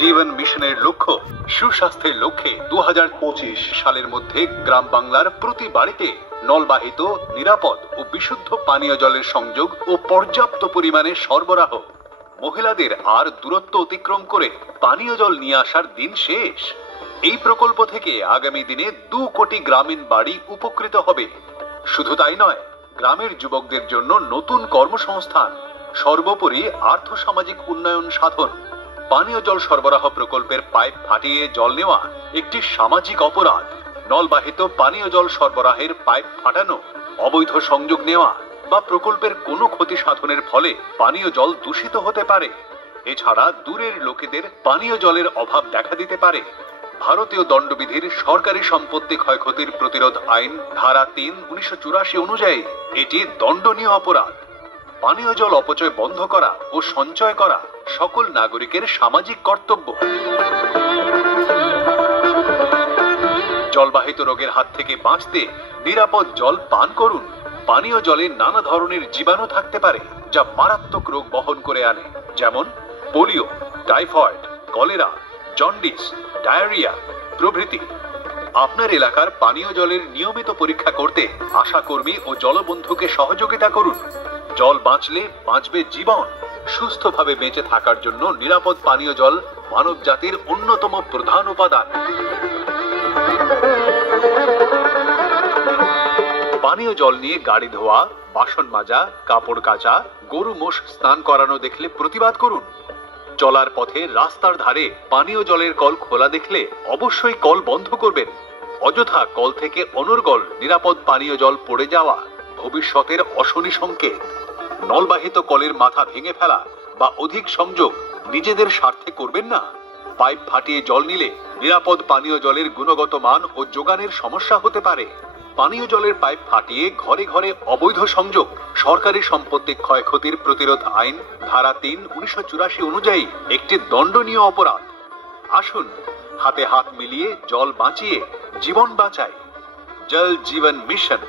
জীবন মিশনের লক্ষ্য সুস্বাস্থ্যের লক্ষ্যে 2025 সালের মধ্যে গ্রাম বাংলার প্রতি বাড়িতে নলবাহিত, নিরাপদ ও বিশুদ্ধ পানীয় জলের সংযোগ ও পর্যাপ্ত পরিমাণে সরবরাহ। মহিলাদের আর দূরত্ব অতিক্রম করে পানীয় জল নিয়ে আসার দিন শেষ। এই প্রকল্প থেকে আগামী দিনে 2 কোটি গ্রামীণ বাড়ি উপকৃত হবে। শুধু তাই নয়, গ্রামের যুবকদের জন্য নতুন কর্মসংস্থান, সর্বোপরি আর্থসামাজিক উন্নয়ন সাধন। পানীয় জল সরবরাহ প্রকল্পের পাইপ ফাটিয়ে জল নেওয়া একটি সামাজিক অপরাধ। নলবাহিত পানীয় জল সরবরাহের পাইপ ফাটানো, অবৈধ সংযোগ নেওয়া বা প্রকল্পের কোনো ক্ষতি সাধনের ফলে পানীয় জল দূষিত হতে পারে। এছাড়া দূরের লোকেদের পানীয় জলের অভাব দেখা দিতে পারে। ভারতীয় দণ্ডবিধির সরকারি সম্পত্তি ক্ষয়ক্ষতির প্রতিরোধ আইন ধারা 3, 1984 অনুযায়ী এটি দণ্ডনীয় অপরাধ। পানীয় জল অপচয় বন্ধ করা ও সঞ্চয় করা সকল নাগরিকের সামাজিক কর্তব্য। জলবাহিত রোগের হাত থেকে বাঁচতে নিরাপদ জল পান করুন। পানীয় জলে নানা ধরনের জীবাণু থাকতে পারে যা মারাত্মক রোগ বহন করে আনে, যেমন polio, typhoid, cholera, jaundice, diarrhoea প্রভৃতি। আপনার এলাকার পানীয় জলের নিয়মিত পরীক্ষা করতে আশাকর্মী ও জলবন্ধুকে সহযোগিতা করুন। জল বাঁচলে বাঁচবে জীবন। সুস্থভাবে বেঁচে থাকার জন্য নিরাপদ পানীয় জল মানব জাতির অন্যতম প্রধান উপাদান। পানীয় জল নিয়ে গাড়ি ধোয়া, বাসন মাজা, কাপড় কাচা, গরু মোষ স্নান করানো দেখলে প্রতিবাদ করুন। চলার পথে রাস্তার ধারে পানীয় জলের কল খোলা দেখলে অবশ্যই কল বন্ধ করবেন। অযথা কল থেকে অনর্গল নিরাপদ পানীয় জল পড়ে যাওয়া ভবিষ্যতের অশনি সংকেত। নলবাহিত কলের মাথা ভেঙে ফেলা বা অধিক সংযোগ নিজেদের স্বার্থে করবেন না। পাইপ ফাটিয়ে জল নিলে নিরাপদ পানীয় জলের গুণগত মান ও যোগানের সমস্যা হতে পারে। পানীয় জলের পাইপ ফাটিয়ে ঘরে ঘরে অবৈধ সংযোগ সরকারি সম্পত্তি ক্ষয়ক্ষতির প্রতিরোধ আইন ধারা 3, 1984 অনুযায়ী একটি দণ্ডনীয় অপরাধ। আসুন হাতে হাত মিলিয়ে জল বাঁচিয়ে জীবন বাঁচাই। জল জীবন মিশন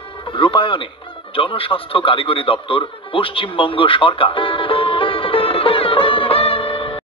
রূপায়ণে জনস্বাস্থ্য কারিগরি দপ্তর, পশ্চিমবঙ্গ সরকার।